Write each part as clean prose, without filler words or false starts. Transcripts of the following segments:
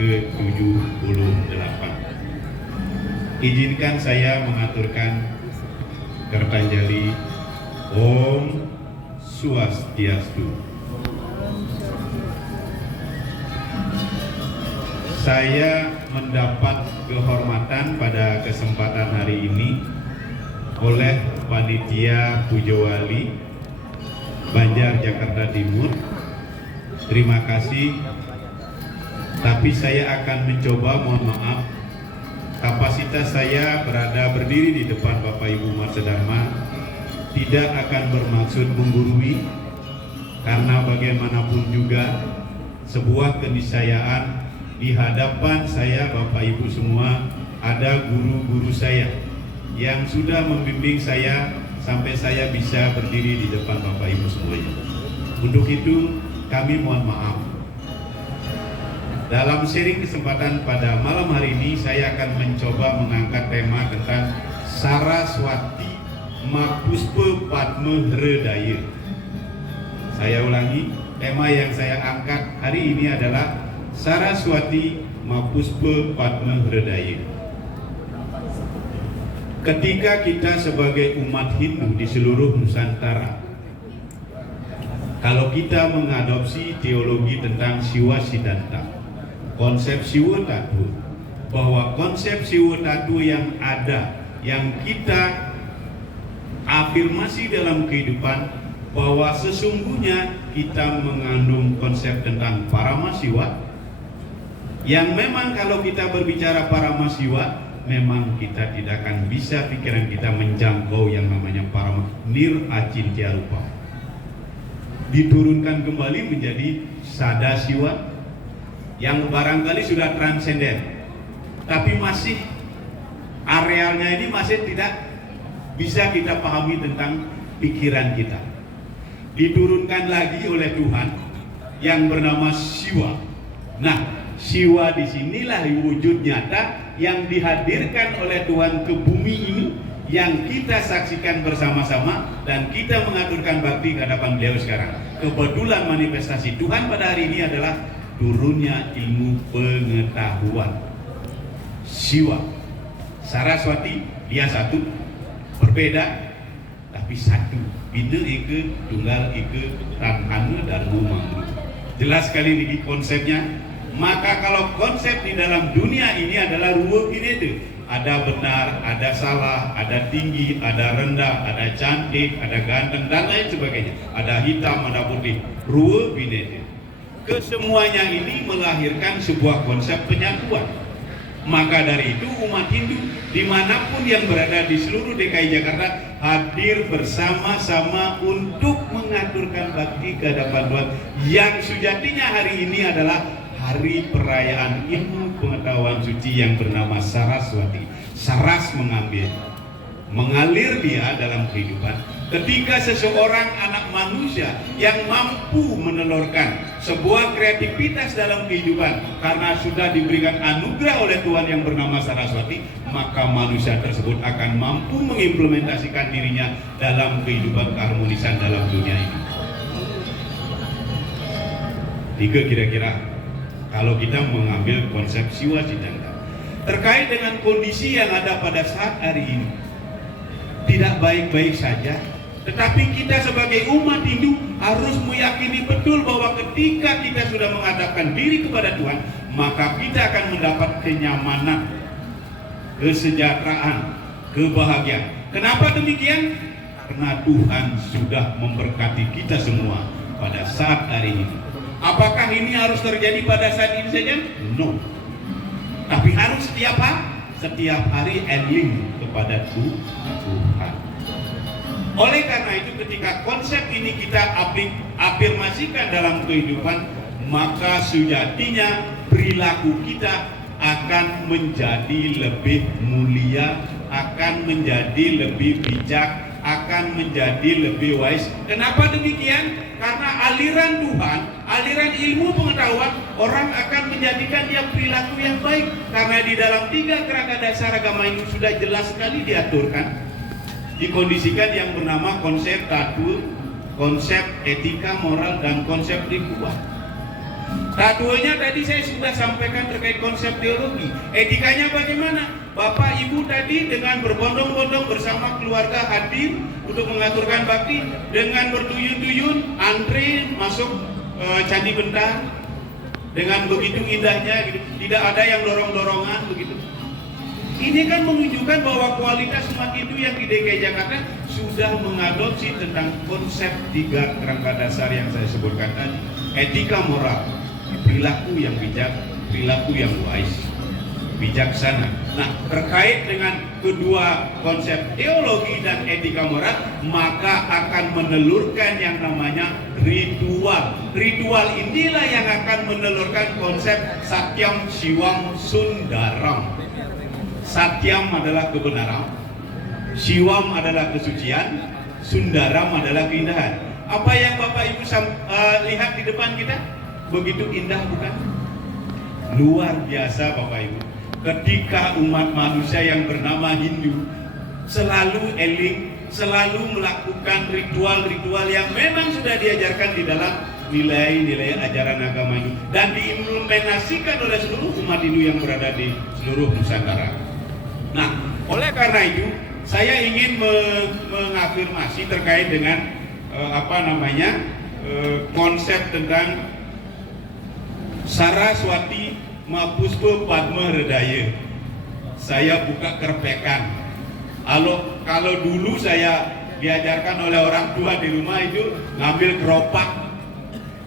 ke-78. Izinkan saya mengaturkan Kertanjali Om Swastiastu. Saya mendapat kehormatan pada kesempatan hari ini oleh Panitia Pujo Wali Banjar Jakarta Timur. Terima kasih. Tapi saya akan mencoba, mohon maaf, kapasitas saya berdiri di depan Bapak Ibu Marsedharma tidak akan bermaksud menggurui, karena bagaimanapun juga sebuah keniscayaan di hadapan saya, Bapak Ibu semua, ada guru-guru saya yang sudah membimbing saya sampai saya bisa berdiri di depan Bapak Ibu semuanya. Untuk itu kami mohon maaf. Dalam sharing kesempatan pada malam hari ini saya akan mencoba mengangkat tema tentang Saraswati Mapuspa Padma Hredaya. Saya ulangi, tema yang saya angkat hari ini adalah Saraswati Mapuspa Padma Hredaya. Ketika kita sebagai umat Hindu di seluruh Nusantara, kalau kita mengadopsi teologi tentang Siwa Siddhanta, konsep Siwa Tatu, bahwa konsep Siwa Tatu yang ada, yang kita afirmasi dalam kehidupan, bahwa sesungguhnya kita mengandung konsep tentang Paramasiwa, yang memang kalau kita berbicara Paramasiwa, memang kita tidak akan bisa pikiran kita menjangkau yang namanya Niracintya Rupa. Diturunkan kembali menjadi Sadasiwa yang barangkali sudah transenden, tapi masih arealnya ini masih tidak bisa kita pahami tentang pikiran kita. Diturunkan lagi oleh Tuhan yang bernama Siwa. Nah, Siwa disinilah wujud nyata yang dihadirkan oleh Tuhan ke bumi ini, yang kita saksikan bersama-sama dan kita mengaturkan bakti ke hadapan beliau sekarang. Kebetulan manifestasi Tuhan pada hari ini adalah turunnya ilmu pengetahuan. Siwa, Saraswati, dia satu, berbeda tapi satu. Bina ike, tunggal ike, tanhana dharma mangru. Jelas sekali ini konsepnya. Maka kalau konsep di dalam dunia ini adalah ruwa bineda, ada benar, ada salah, ada tinggi, ada rendah, ada cantik, ada ganteng dan lain sebagainya, ada hitam, ada putih, ruwa bineda. Kesemuanya ini melahirkan sebuah konsep penyatuan. Maka dari itu umat Hindu dimanapun yang berada di seluruh DKI Jakarta hadir bersama-sama untuk mengaturkan bakti ke hadapan Tuhan, yang sejatinya hari ini adalah hari perayaan ilmu pengetahuan suci yang bernama Saraswati. Saras mengalir dia dalam kehidupan. Ketika seseorang anak manusia yang mampu menelurkan sebuah kreativitas dalam kehidupan karena sudah diberikan anugerah oleh Tuhan yang bernama Saraswati, maka manusia tersebut akan mampu mengimplementasikan dirinya dalam kehidupan keharmonisan dalam dunia ini. Tiga kira-kira kalau kita mengambil konsep Siwa Siddhanta terkait dengan kondisi yang ada pada saat hari ini, tidak baik-baik saja, tetapi kita sebagai umat Hindu harus meyakini betul bahwa ketika kita sudah menghadapkan diri kepada Tuhan, maka kita akan mendapat kenyamanan, kesejahteraan, kebahagiaan. Kenapa demikian? Karena Tuhan sudah memberkati kita semua pada saat hari ini. Apakah ini harus terjadi pada saat ini saja? No. Tapi harus setiap hari ending kepada Tuhan. Oleh karena itu ketika konsep ini kita afirmasikan dalam kehidupan, maka sejatinya perilaku kita akan menjadi lebih mulia, akan menjadi lebih bijak, akan menjadi lebih wise. Kenapa demikian? Karena aliran Tuhan, aliran ilmu pengetahuan, orang akan menjadikan dia perilaku yang baik. Karena di dalam 3 kerangka dasar agama ini sudah jelas sekali diaturkan, dikondisikan yang bernama konsep tatu, konsep etika, moral, dan konsep ritual. Keduanya tadi saya sudah sampaikan terkait konsep teologi. Etikanya bagaimana? Bapak Ibu tadi dengan berbondong-bondong bersama keluarga hadir untuk mengaturkan bakti, dengan berduyun-duyun antri masuk Candi Bentang dengan begitu indahnya gitu. Tidak ada yang dorong-dorongan begitu. Ini kan menunjukkan bahwa kualitas umat Hindu yang di DKI Jakarta sudah mengadopsi tentang konsep 3 kerangka dasar yang saya sebutkan tadi. Etika moral, perilaku yang bijak, perilaku yang wise, bijaksana. Nah, terkait dengan kedua konsep teologi dan etika moral, maka akan menelurkan yang namanya ritual. Ritual inilah yang akan menelurkan konsep Satyam Siwam Sundaram. Satyam adalah kebenaran, Siwam adalah kesucian, Sundaram adalah keindahan. Apa yang Bapak Ibu lihat di depan kita? Begitu indah bukan? Luar biasa Bapak Ibu. Ketika umat manusia yang bernama Hindu selalu eling, selalu melakukan ritual-ritual yang memang sudah diajarkan di dalam nilai-nilai ajaran agama Hindu dan diimplementasikan oleh seluruh umat Hindu yang berada di seluruh Nusantara. Nah, oleh karena itu saya ingin mengafirmasi terkait dengan konsep tentang Saraswati Mapuspa Padma Redaya. Saya buka kerpekan. Kalau dulu saya diajarkan oleh orang tua di rumah itu ngambil keropak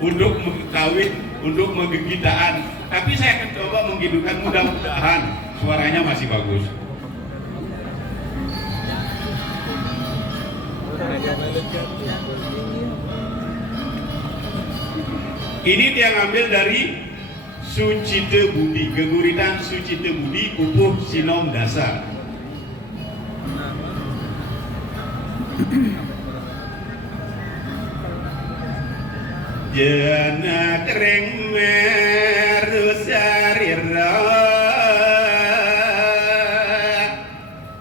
untuk kawin, untuk menggigitaan. Tapi saya akan coba menghidupkan, mudah-mudahan suaranya masih bagus. Ini dia ngambil dari Sucita Budi, Geguritan Sucita Budi, Pupuh Sinom Dasar. Jana kering meru sarira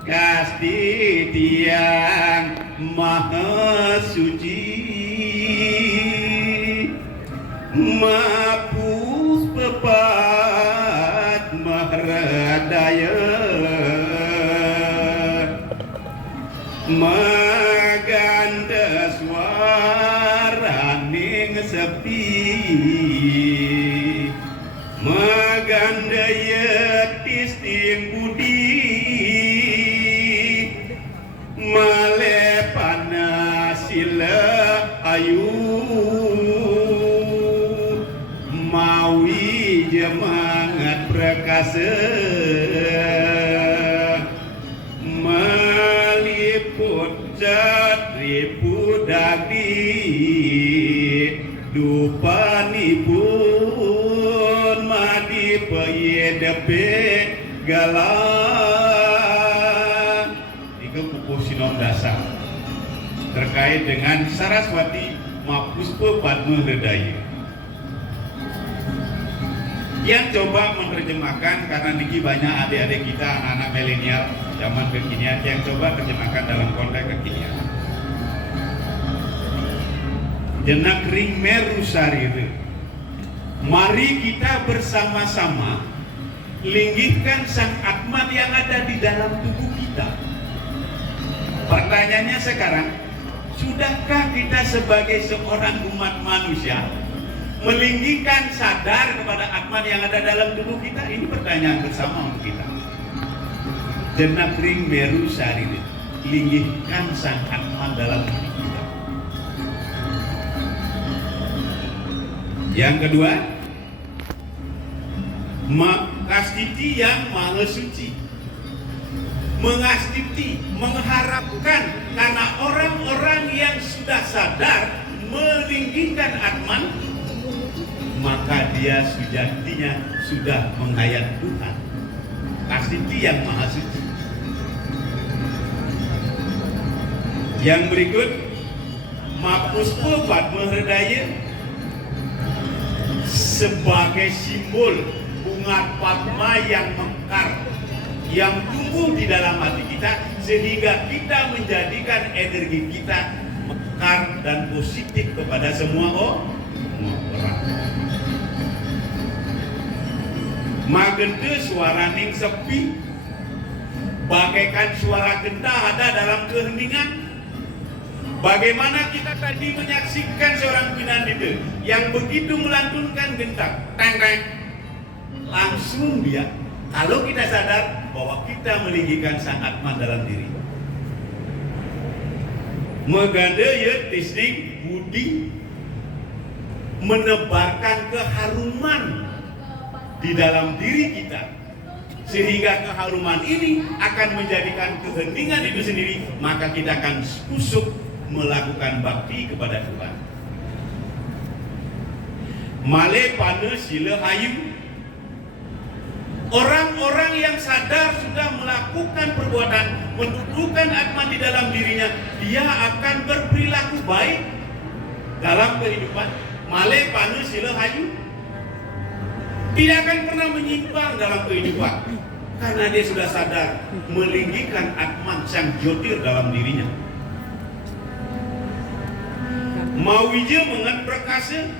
kasti tiang maha suci mapus pepat mahradaya maganda swaraning sepi maganda yetis ting budi malepana sila ayu mawi jemangat prakasa meliput jadripu dagdi dupanipun madi peyedepe galang. Itu Pupuh Sinom Dasar terkait dengan Saraswati Mapuspa Padma Redaya. Yang coba menerjemahkan, karena niki banyak adik-adik kita anak-anak milenial zaman kekinian yang coba terjemahkan dalam konteks kekinian. Jenak ring meru sarire, mari kita bersama-sama linggihkan sang Atman yang ada di dalam tubuh kita. Pertanyaannya sekarang, sudahkah kita sebagai seorang umat manusia melinggihkan sadar kepada Atman yang ada dalam tubuh kita? Ini pertanyaan bersama untuk kita. Jenak ring meru sarire, linggihkan sang Atman dalam tubuh kita. Yang kedua, Kastiti yang maha suci, mengastiti, mengharapkan karena orang-orang yang sudah sadar melinggihkan Atman, maka dia sejatinya sudah menghayat Tuhan. Kastiti yang maha suci. Yang berikut, Mapuspa Padma Redaya sebagai simbol bunga padma yang mekar, yang tumbuh di dalam hati kita, sehingga kita menjadikan energi kita mekar dan positif kepada semua orang. Magente suara ning sepi, bagaikan suara genta ada dalam keheningan. Bagaimana kita tadi menyaksikan seorang pinandita yang begitu melantunkan genta, teng teng, langsung dia, kalau kita sadar bahwa kita meninggikan Sang Atman dalam diri. Megade ya tisdik budi menebarkan keharuman di dalam diri kita, sehingga keharuman ini akan menjadikan keheningan itu sendiri, maka kita akan usuk melakukan bakti kepada Tuhan. Male pane sila hayu, orang-orang yang sadar sudah melakukan perbuatan mendudukkan Atman di dalam dirinya, dia akan berperilaku baik dalam kehidupan. Male pane sila hayu, tidak akan pernah menyimpang dalam kehidupan, karena dia sudah sadar meninggikan Atman Sang Jyotir dalam dirinya. Mawija mengat perkasa,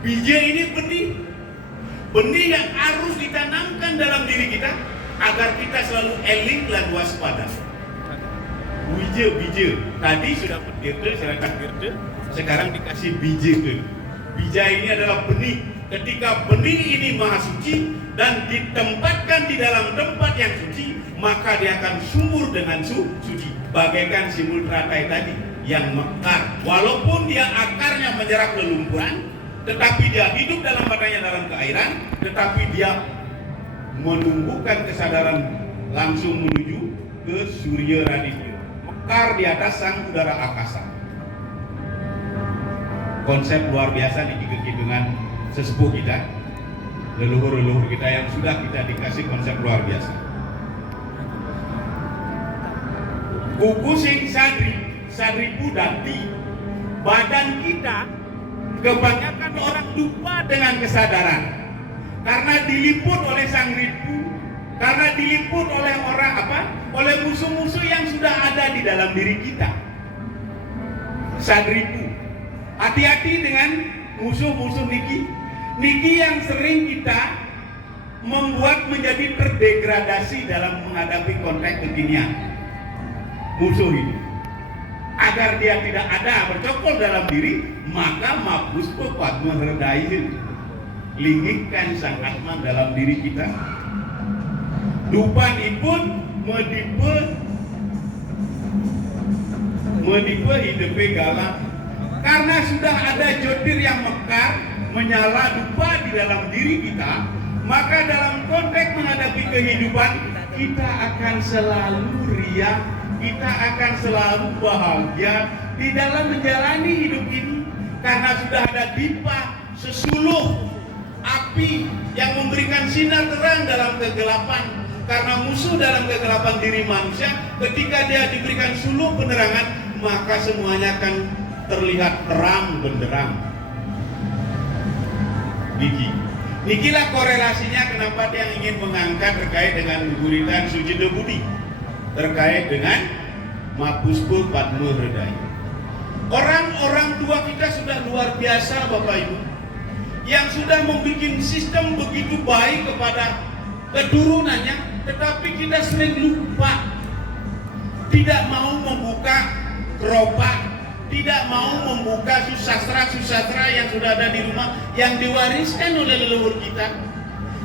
bija ini benih yang harus ditanamkan dalam diri kita agar kita selalu eling dan waspada. Bija tadi sudah petirte, silakan tirte, sekarang dikasih bija. Bija ini adalah benih. Ketika benih ini maha suci dan ditempatkan di dalam tempat yang suci, maka dia akan subur dengan suci. Bagaikan simbol teratai tadi yang mekar, walaupun dia akarnya menyerap lelumpuran, tetapi dia hidup dalam badannya dalam keairan, tetapi dia menumbuhkan kesadaran langsung menuju ke Surya Raditya, mekar di atas sang udara akasa. Konsep luar biasa di hitungan sesepuh kita, leluhur-leluhur kita yang sudah kita dikasih konsep luar biasa. Kuku sing sadri budati, badan kita kebanyakan orang lupa dengan kesadaran karena diliput oleh sang ribu, karena diliput oleh orang oleh musuh-musuh yang sudah ada di dalam diri kita. Sadribu, hati-hati dengan musuh-musuh niki yang sering kita membuat menjadi terdegradasi dalam menghadapi konteks kekinian. Musuh ini, agar dia tidak ada bercokol dalam diri, maka mabus padma herdai, linggikan Sang Atman dalam diri kita. Dupanipun medipe hidupe galang, karena sudah ada jotir yang mekar menyala dupa di dalam diri kita, maka dalam konteks menghadapi kehidupan kita akan selalu riang, kita akan selalu bahagia di dalam menjalani hidup ini, karena sudah ada dipa sesuluh api yang memberikan sinar terang dalam kegelapan. Karena musuh dalam kegelapan diri manusia, ketika dia diberikan suluh penerangan, maka semuanya akan terlihat terang benderang. Nikilah korelasinya kenapa dia ingin mengangkat terkait dengan guritan Sujita Budi, terkait dengan Mapuspa Padma Hridaya. Orang-orang tua kita sudah luar biasa Bapak Ibu, yang sudah membuat sistem begitu baik kepada keturunannya, tetapi kita sering lupa, tidak mau membuka keropak, tidak mau membuka susastra yang sudah ada di rumah yang diwariskan oleh leluhur kita.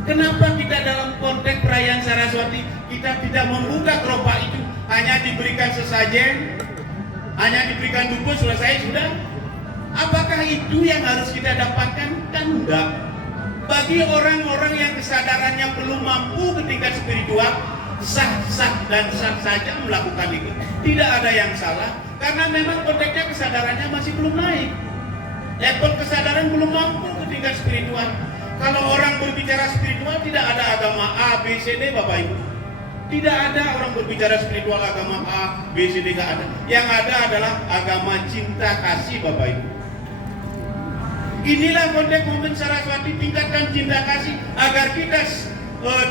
Kenapa kita dalam konteks perayaan Saraswati kita tidak membuka keropak itu, hanya diberikan sesajen, hanya diberikan dupa selesai sudah? Apakah itu yang harus kita dapatkan? Kan enggak. Bagi orang-orang yang kesadarannya belum mampu ke tingkat spiritual, sah-sah dan sah saja melakukan itu. Tidak ada yang salah, karena memang konteksnya kesadarannya masih belum naik. Level kesadaran belum mampu ke tingkat spiritual. Kalau orang berbicara spiritual, tidak ada agama A, B, C, D Bapak Ibu. Tidak ada orang berbicara spiritual agama A, B, C, D, tidak ada. Yang ada adalah agama cinta kasih Bapak Ibu. Inilah konteks momen Saraswati, tingkatkan cinta kasih agar kita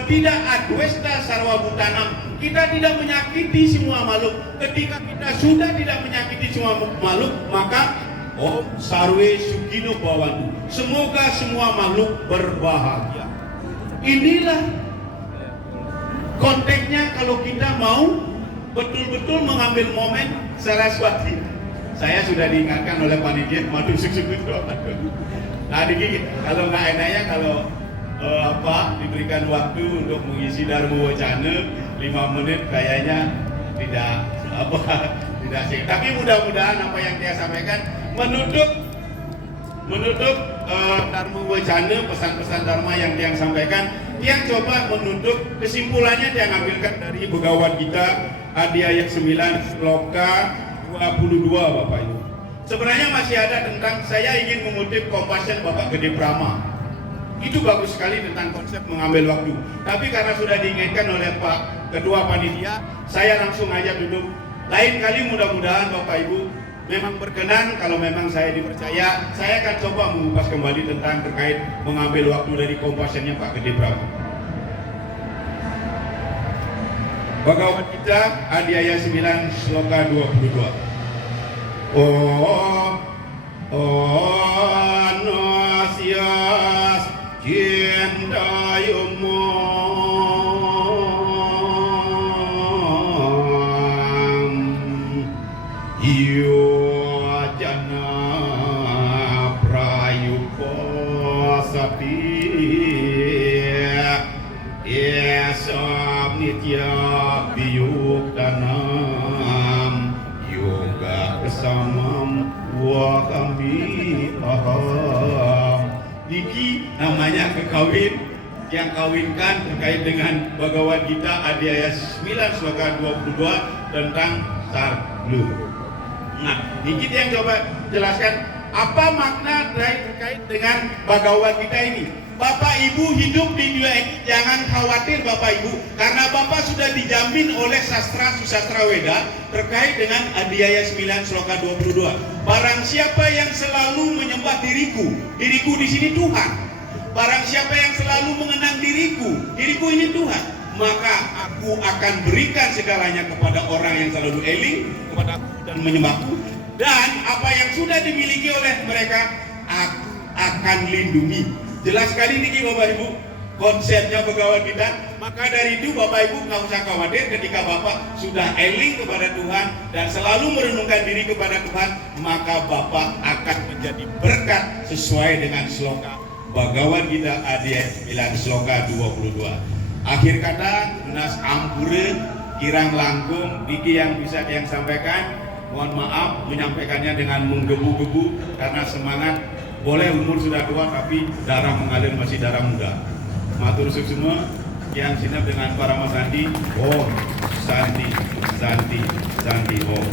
tidak adwesta sarwa butanam. Kita tidak menyakiti semua makhluk. Ketika kita sudah tidak menyakiti semua makhluk, maka Om Sarwe Sukino Bhawantu, semoga semua makhluk berbahagia. Inilah konteksnya kalau kita mau betul-betul mengambil momen Saraswati. Saya sudah diingatkan oleh panitia madu sukses doa. Nah, kalau nggak enaknya kalau diberikan waktu untuk mengisi Dharma Wacana 5 menit kayaknya tidak sih. Tapi mudah-mudahan apa yang dia sampaikan menutup Dharma Wacana, pesan-pesan Dharma yang dia sampaikan. Dia coba menutup kesimpulannya, dia ngambilkan dari Bhagavad Gita Adhyaya 9 Sloka 22 Bapak Ibu. Sebenarnya masih ada tentang, saya ingin mengutip Compassion Bapak Gede Brahma. Itu bagus sekali tentang konsep mengambil waktu. Tapi karena sudah diingatkan oleh Pak Ketua Panitia, saya langsung aja duduk. Lain kali mudah-mudahan Bapak Ibu memang berkenan, kalau memang saya dipercaya, saya akan coba mengupas kembali tentang terkait mengambil waktu dari Compassion-nya Pak Gede Brahma. Bhagavad Gita Adhyaya 9 Sloka 22. Nasyas Jindayumam Yojana Prayukosati Esam Nitya Biyuktanam Yoga Kesamam Wakami Aham. Niki namanya kekawin, yang kawinkan terkait dengan Bhagavad Gita Adhyaya 9 Sloka 22 tentang Sarlu. Nah, niki yang coba jelaskan apa makna terkait dengan Bhagavad Gita ini. Bapak Ibu hidup di dunia ini jangan khawatir Bapak Ibu, karena Bapak sudah dijamin oleh sastra susastra Weda terkait dengan Adhyaya 9 Sloka 22. Barang siapa yang selalu menyembah diriku di sini Tuhan. Barang siapa yang selalu mengenang diriku ini Tuhan, maka aku akan berikan segalanya kepada orang yang selalu eling kepada aku dan menyembahku, dan apa yang sudah dimiliki oleh mereka aku akan lindungi. Jelas sekali nih Bapak Ibu konsepnya Bhagavad Gita. Maka dari itu Bapak Ibu nggak usah khawatir ketika Bapak sudah eling kepada Tuhan dan selalu merenungkan diri kepada Tuhan, maka Bapak akan menjadi berkat sesuai dengan sloka Bhagavad Gita Adhyaya 9 Sloka 22. Akhir kata Nas Ampure Kirang Langkung niki yang bisa yang sampaikan. Mohon maaf menyampaikannya dengan menggebu-gebu karena semangat. Boleh umur sudah tua tapi darah mengalir masih darah muda. Matur suwun semua yang sinap dengan para Mas Sandi. Oh, Sandi, Om.